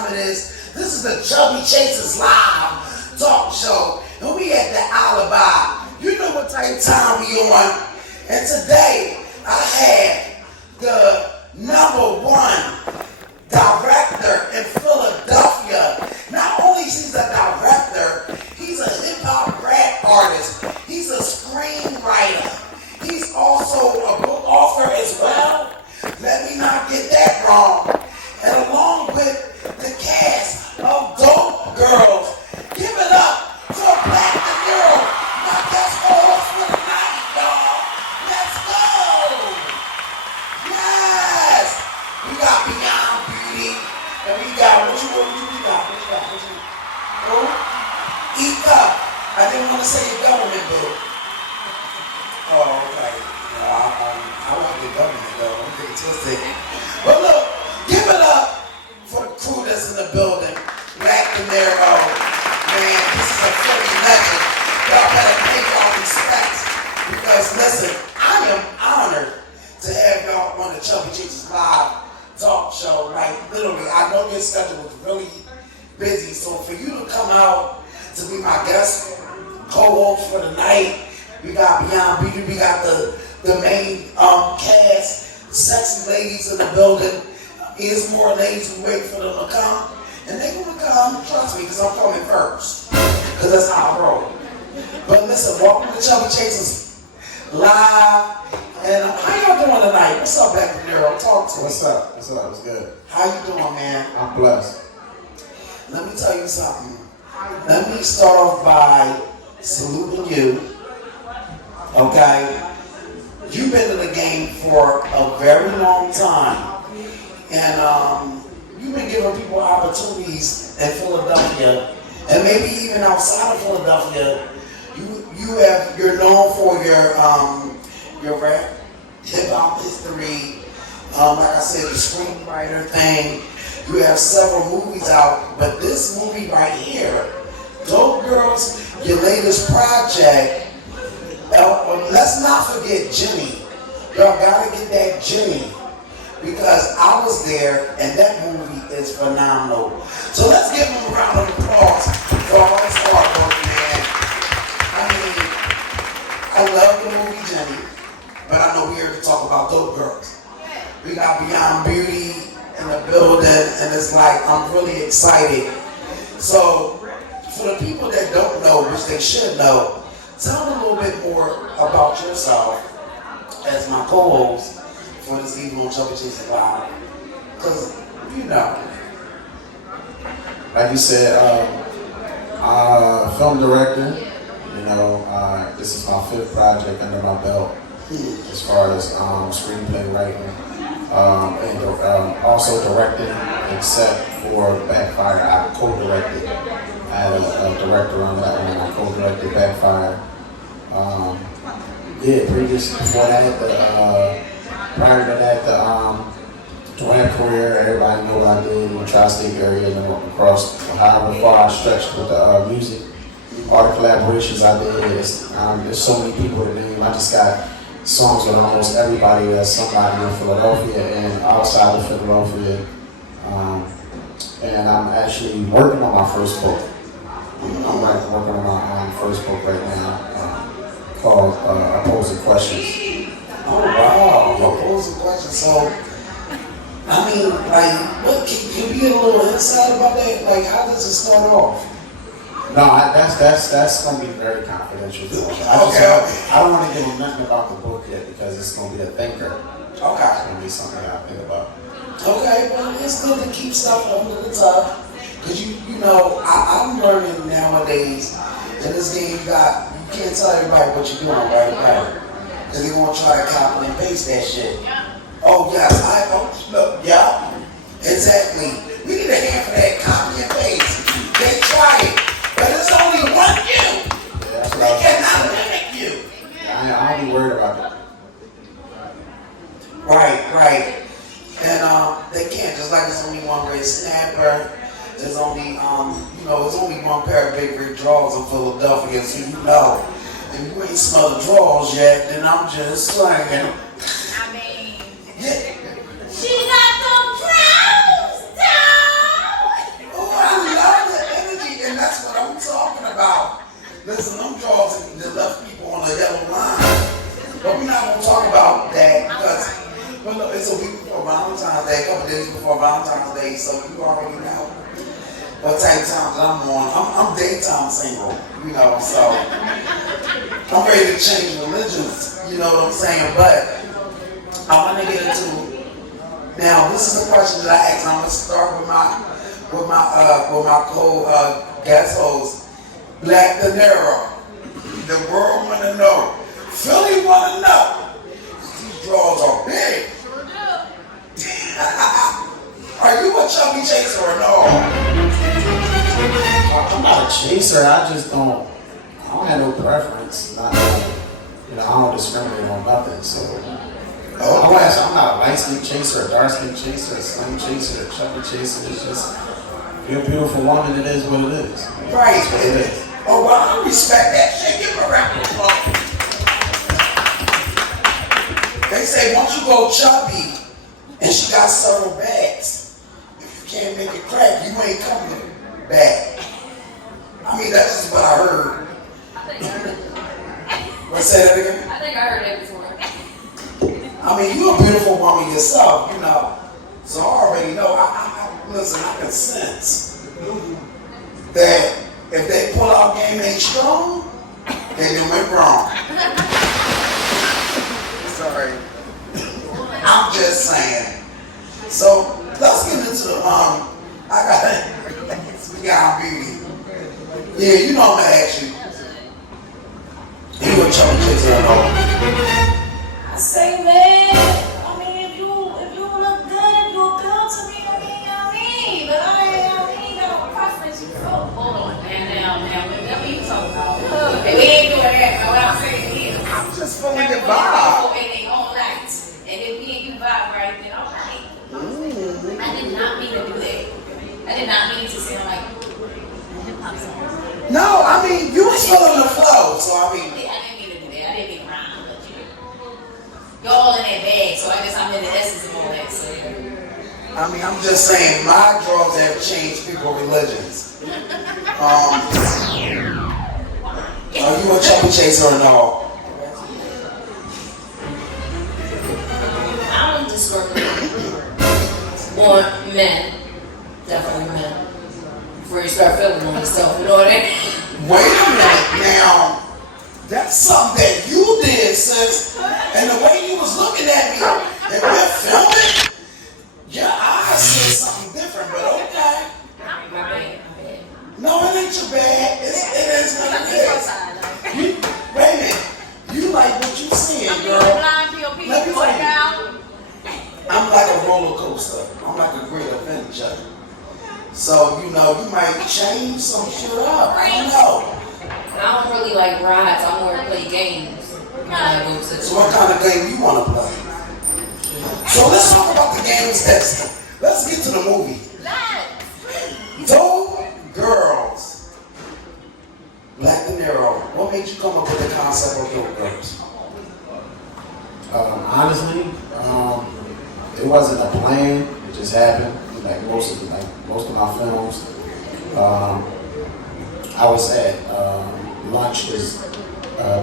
time it is. This is the Chubby Chasers Live Talk Show. And we at the ALIBI. You know what type of time we on. And today, I have the #1 director in Philadelphia. Not only is he a director, he's a hip-hop rap artist. He's a screenwriter. He's also a book author as well. Let me not get that wrong. And along with the cast of Dope Girls, give it up to a Black girl, my guest co-host for the night, y'all. Let's go. Yes. We got Beyond Beauty, and we got what you got? Who? Hookah. I didn't want to say your government, boo. Oh, okay. No, I like your government, though. I'm getting twisted. But look, give it up for the crew that's in the building. Black Camaro. Man, this is a Philly legend. Y'all better pay y'all respects. Because listen, I am honored to have y'all on the Chubby Chasers Live Talk Show. Like, literally, I know your schedule was really busy. So for you to come out to be my guest co-host for the night, we got Beyond Beauty, we got the main cast, sexy ladies in the building. There's more ladies who wait for them to come. And they're going to come, trust me, because I'm coming first. Because that's how I roll. But listen, welcome to Chubby Chasers Live. And how y'all doing tonight? What's up, back there? Talk to us. What's up? What's up? What's good? How you doing, man? I'm blessed. Let me tell you something. Let me start off by saluting you. Okay? You've been in the game for a very long time. And you've been giving people opportunities in Philadelphia, and maybe even outside of Philadelphia. You're known for your rap, hip hop history. Like I said, the screenwriter thing. You have several movies out, but this movie right here, Dope Girls, your latest project. Let's not forget Jimmy. Y'all gotta get that Jimmy. Because I was there, and that movie is phenomenal. So let's give him a round of applause for all his hard work, man. I mean, I love the movie Jenny, but I know we're here to talk about Dope Girls. We got Beyond Beauty in the building, and it's like, I'm really excited. So, for the people that don't know, which they should know, tell them a little bit more about yourself as my co-host for this evening on Chubby Chasers Live. Because, you know. Like you said, film director. You know, this is my 5th project under my belt as far as screenplay writing. And also directing, except for Backfire. I co-directed. I had a director on that one. I co-directed Backfire. Previous before that, prior to that, the rap career, everybody know what I did in the tri-state area and across however far I stretched with the music. All the collaborations I did, there's so many people to name. I just got songs with almost everybody that's somebody in Philadelphia and outside of Philadelphia. And I'm actually working on my first book. I'm working on my first book right now called Opposing Questions. Oh wow, Opposing Questions. So, I mean, like, what can you get a little insight about that? Like, how does it start off? No, that's gonna be very confidential. I don't want to give them nothing about the book yet because it's gonna be a thinker. Okay. It's gonna be something I think about. Okay, well, it's good to keep stuff under the top. Cause you know, I'm learning nowadays in this game you can't tell everybody what you're doing right. Cause they want to try to copy and paste that shit. Oh yes, yeah, exactly. We need a hand for that copy and paste. They try it, but it's only one you. Yeah, they cannot mimic you. Yeah, I don't be worried about that. Right. And they can't, just like there's only one great snapper. There's only, there's only one pair of big rig drawers in Philadelphia, so you know. If you ain't smelled the drawers yet, then I'm just slanging. I mean, yeah. she got them drawers down. so you already know what type of times I'm on. I'm daytime single, you know, so I'm ready to change religions, you know what I'm saying? But I want to get into, now this is a question that I asked. I'm gonna start with my co-guest host, Black De Niro. The world wanna know, Philly wanna know. These draws are big. Are you a chubby chaser or no? I'm not a chaser. I don't have no preference. I don't discriminate on nothing. So I'm not a light skin chaser, a dark skin chaser, a slim chaser, a chubby chaser. It's just, you're a beautiful woman. It is what it is. Right. It's what it is. Oh, well, I respect that shit. Give me a round of applause. They say once you go chubby and she got several bags, if you can't make it crack, you ain't coming back. I mean, that's just what I heard. What, say that again? I think I heard that before. I mean, you're a beautiful woman yourself, you know. So I already know. Listen, I can sense that if they pull out game ain't strong, then it went wrong. Sorry. I'm just saying. So let's get into the we got beauty. Yeah, you know I'm gonna ask you. You a chubby chaser or no? I say, man, I mean, if you look good, if you appeal to me, I mean, but I ain't got a preference. You feel, hold on, man, now, what you talking about? We ain't doing that, man. What I'm saying is, I'm just feeling your everybody vibe. go in their own lights, and if me and you vibe right, then all right. I did not mean to do that. I did not mean to sound like hip-hop songs. No, I mean, you was feeling the flow, so I mean. I didn't mean to do that. I didn't mean to rhyme, but you're all in that bag, so I guess I'm in the essence of all that. So. I mean, I'm just saying, my draws have changed people's religions. Are you a chubby chaser or no? I don't discriminate on men. Definitely men. Before you start feeling on yourself, you know what I mean? Wait a minute, now, that's something that you did, sis. And the way you was looking at me and we're filming, your eyes said something different, but okay. My bad. No, it ain't your bad. It is what it is. Wait a minute. You like what you seeing, girl. Let me tell you. I'm like a roller coaster. I'm like a great adventure. So, you know, you might change some shit up. I don't know. I don't really like rides. I more play games. So what kind of game you want to play? So let's talk about the games next. Let's get to the movie. Dope Girls. Black De Niro. What made you come up with the concept of Dope Girls? Honestly, it wasn't a plan. It just happened. Like most of my films, I was at lunch with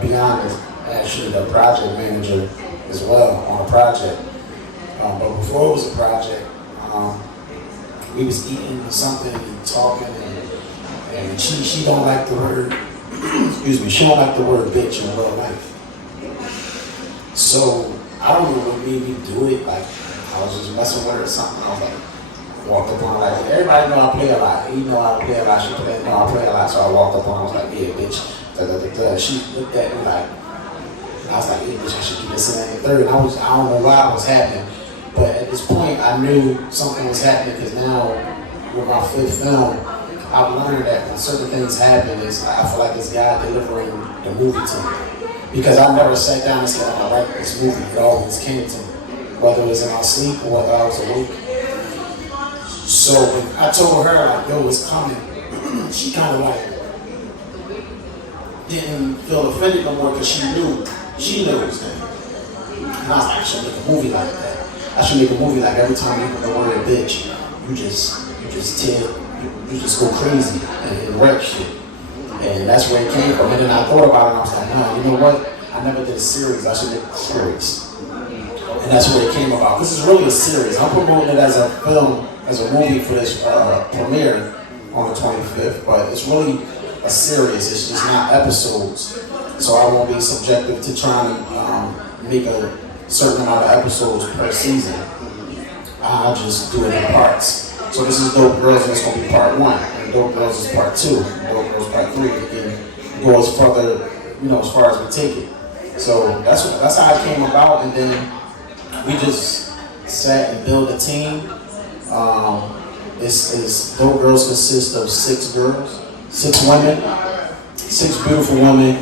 Beyond, actually the project manager as well on a project. But before it was a project, we was eating something and talking, and she don't like the word. Excuse me, she don't like the word bitch in real life. So I don't know what made me do it. Like I was just messing with her or something. I was like. Walked up on her like, everybody know I play a lot. You know I play a lot. She know I play a lot. So I walked up on her. I was like, yeah, bitch. She looked at me like, I was like, yeah, bitch, I should do this and that and third. I don't know why it was happening. But at this point, I knew something was happening because now, with my fifth film, I've learned that when certain things happen, I feel like it's God delivering the movie to me. Because I never sat down and said, I'm going to write this movie. It always came to me. Whether it was in my sleep or whether I was awake. So when I told her, like, yo, it's coming, she kind of like, didn't feel offended no more because she knew it was coming. And I was like, I should make a movie like that. I should make a movie like every time you hear the word bitch, you just go crazy and wreck shit. And that's where it came from. And then I thought about it and I was like, no, you know what? I never did a series, I should make a series. And that's where it came about. This is really a series. I'm promoting it as a film as a movie for this premiere on the 25th, but it's really a series. It's just not episodes, so I won't be subjective to trying to make a certain amount of episodes per season. I'll just do it in parts. So this is Dope Girls, and it's going to be part 1, and Dope Girls is part 2, and Dope Girls part 3. It can go as further, as far as we take it. So that's how it came about, and then we just sat and built a team. Dope Girls consist of 6 girls, 6 women, 6 beautiful women,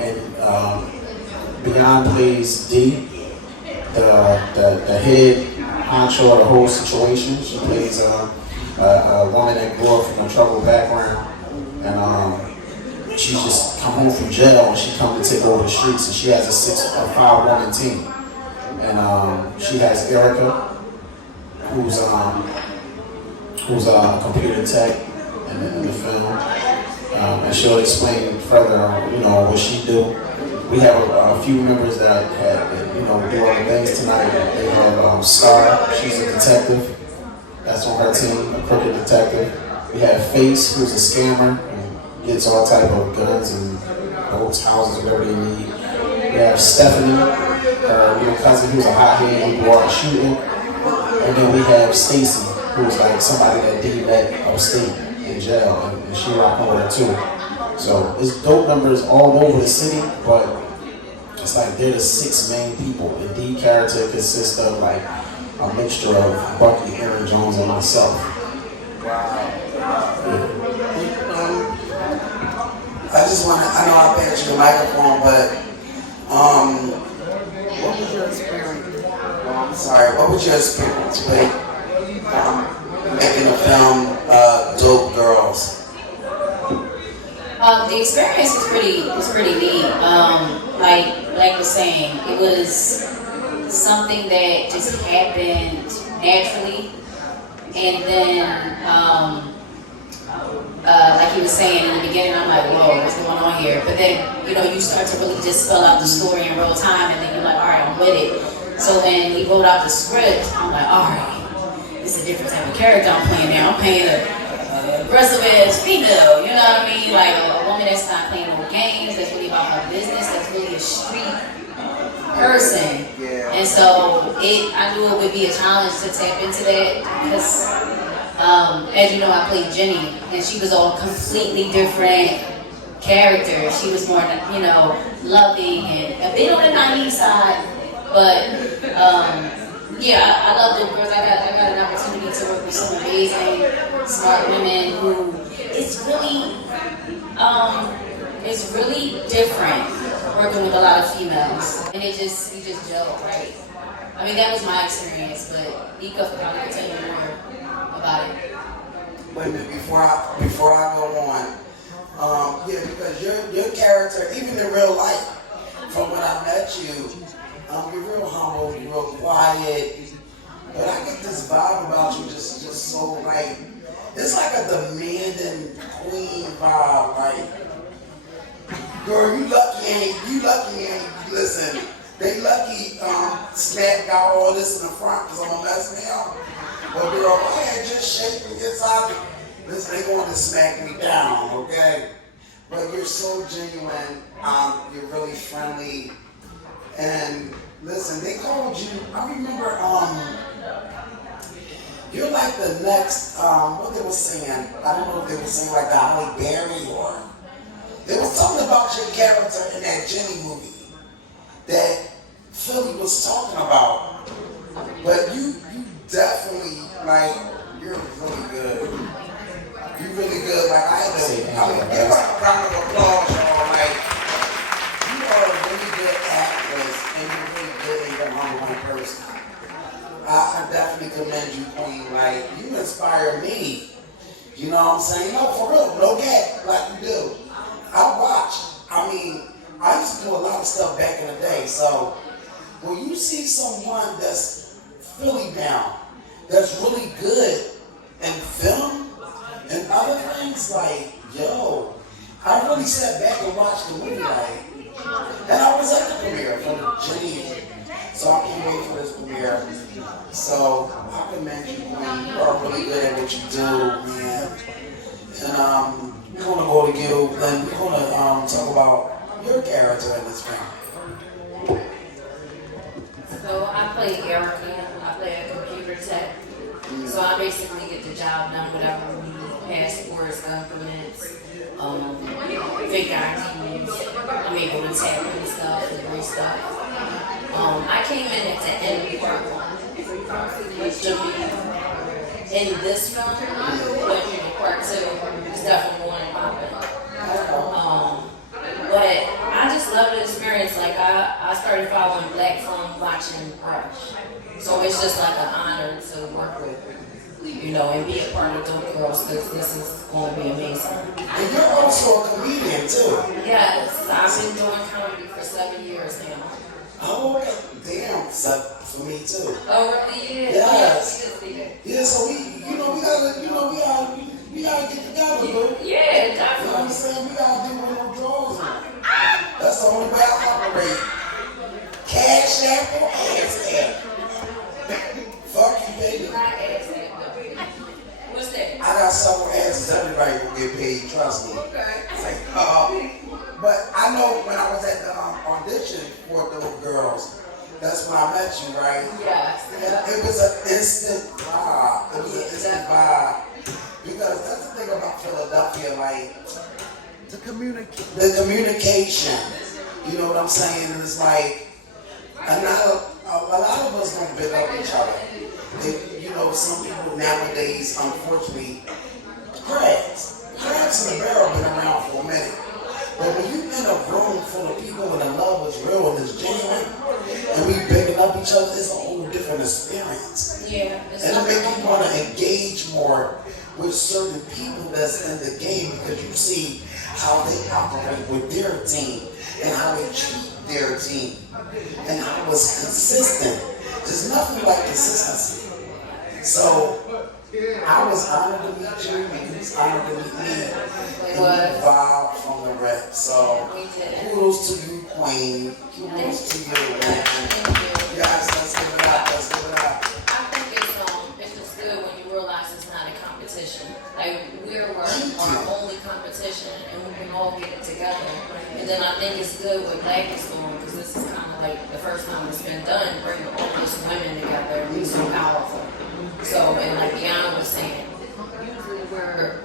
and Beyond plays D, the head honcho of the whole situation. She plays a woman that grew up from a troubled background, and she's just come home from jail, and she come to take over the streets, and she has a 5-woman team. And she has Erica, who's a computer tech in the film, and she'll explain further, what she do. We have a few members that do other things tonight. They have Star, she's a detective. That's on her team, a crooked detective. We have Face, who's a scammer and gets all type of guns and boats, houses, whatever they need. We have Stephanie, her little cousin, who's a hothead who go out shooting. And then we have Stacy, who's like somebody that did that upstate in jail, and she rocking with her too. So it's dope numbers all over the city, but it's like they're the 6 main people. The D character consists of like a mixture of Bucky, Aaron Jones, and myself. Wow. I know I passed you the microphone, but what was your experience? I'm sorry, what was your experience with making the film Dope Girls? The experience was pretty neat. Like was saying, it was something that just happened naturally, and then like he was saying in the beginning, I'm like, whoa, what's going on here? But then you start to really just spell out the story in real time, and then you're like, all right, I'm with it. So when we wrote out the script, I'm like, all right, this is a different type of character I'm playing now. I'm playing a aggressive as female, you know what I mean? Like a woman that's not playing no games, that's really about her business, that's really a street person. And so I knew it would be a challenge to tap into that because, as you know, I played Jenny, and she was all completely different character. She was more, loving and a bit on the 90s side, but yeah, I love Dope Girls. I got an opportunity to work with some amazing, smart women who it's really different working with a lot of females, and you just gel, right? I mean, that was my experience, but Nika could probably tell you more about it. Wait a minute, before I go on, because your character, even in real life, from when I met you, you're real humble, you're real quiet, but I get this vibe about you, just so like, it's like a demanding queen vibe, like, girl, you lucky ain't, listen, they lucky Snap got all this in the front because I'm gonna mess me up. But girl, go ahead, just shake me inside. Listen, they going to smack me down, okay? But you're so genuine, you're really friendly. And listen, they called you, I remember, you're like the next, what they were saying, I don't know if they were saying like the Holly Berry or, there was something about your character in that Jenny movie that Philly was talking about. But you definitely, like, you're really good. You're really good, like I had to, give her a round of applause, y'all, like, you are a really good actress, and you're really good in your own person. I definitely commend you, Queen. Like, you inspire me. You know what I'm saying? No, for real, no gag, like you do. I watch. I mean, I used to do a lot of stuff back in the day. So when you see someone that's Philly bound, that's really good in film and other things, like, yo, I really sat back and watched the movie, like, and I was at the premiere for the Jenny. So I can't wait for this premiere. So I commend you, man. You are really good at what you do, man. And we're gonna go to you, and we're gonna talk about your character in this film. So I play Erica. I play a computer tech. So I basically get the job done, whatever we need, passports, governments, fake IDs. I'm able to tap and stuff and bring stuff. I came in at the end of part one with Chubby. In this film, but in part two, it's definitely more than popping. But I just love the experience. Like I started following Black film, watching Rush. So it's just like an honor to work with, you know, and be a part of Dope Girls, because this is going to be amazing. And you're also a comedian too. Yes, I've been doing comedy for 7 years now. Oh, okay. Damn, so for me too. Oh, really? Yeah. Yes. Yeah, so we gotta get together, bro. Yeah, You know what I'm definitely. saying? We gotta do one of them draws. That's the only way I operate. Cash app or ass app. Fuck you, baby. What's that? I got several asses. Everybody will get paid. Trust me. Okay. It's like, but I know when I was at the audition for Dope Girls, that's when I met you, right? Yes. And it was an instant vibe. It was an instant vibe. Because that's the thing about Philadelphia, like the communication. You know what I'm saying? And it's like a lot of us don't pick up each other. You know, some people nowadays, unfortunately, crabs in the barrel been around for a minute. But when you in a room full of people and the love is real and it's genuine, and we picking up each other, it's a whole different experience. Yeah. And it makes you want to engage more with certain people that's in the game, because you see how they operate with their team and how they treat their team and how it's consistent. There's nothing like consistency. So I was honored to meet you, and you was honored to meet me. And we vibe from the rep. So kudos to you, Queen. Kudos to you, man. Guys, let's give it up. Let's give it up. I think it's just good when you realize it's not a competition. Like we're our only competition, and we can all get it together. And then I think it's good what Black is doing, because this is kind of like the first time it's been done, bringing all these women together and be so powerful. So, and like Deanna was saying, usually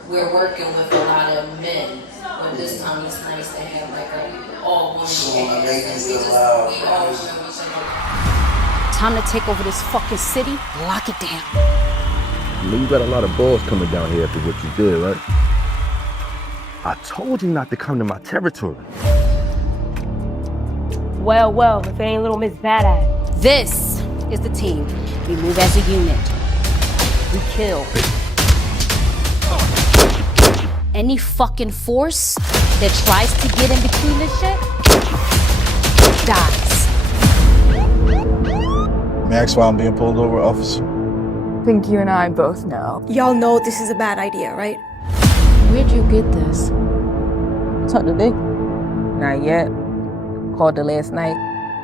we're working with a lot of men, but this time it's nice to have like a all women cast. We all show each other. Time to take over this fucking city, lock it down. You know, you got a lot of balls coming down here after what you did, right? I told you not to come to my territory. Well, if it ain't little Miss Badass. This is the team. We move as a unit. We kill. Any fucking force that tries to get in between this shit dies. May I ask why I'm being pulled over, officer? I think you and I both know. Y'all know this is a bad idea, right? Where'd you get this? Talk today? Not yet. Called her last night.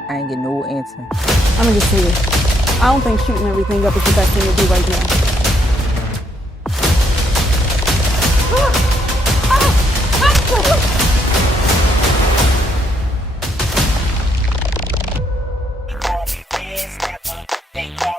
I ain't get no answer. I'm gonna just say this. I don't think shooting everything up is the best thing to do right now. They call me Red Snapper. They call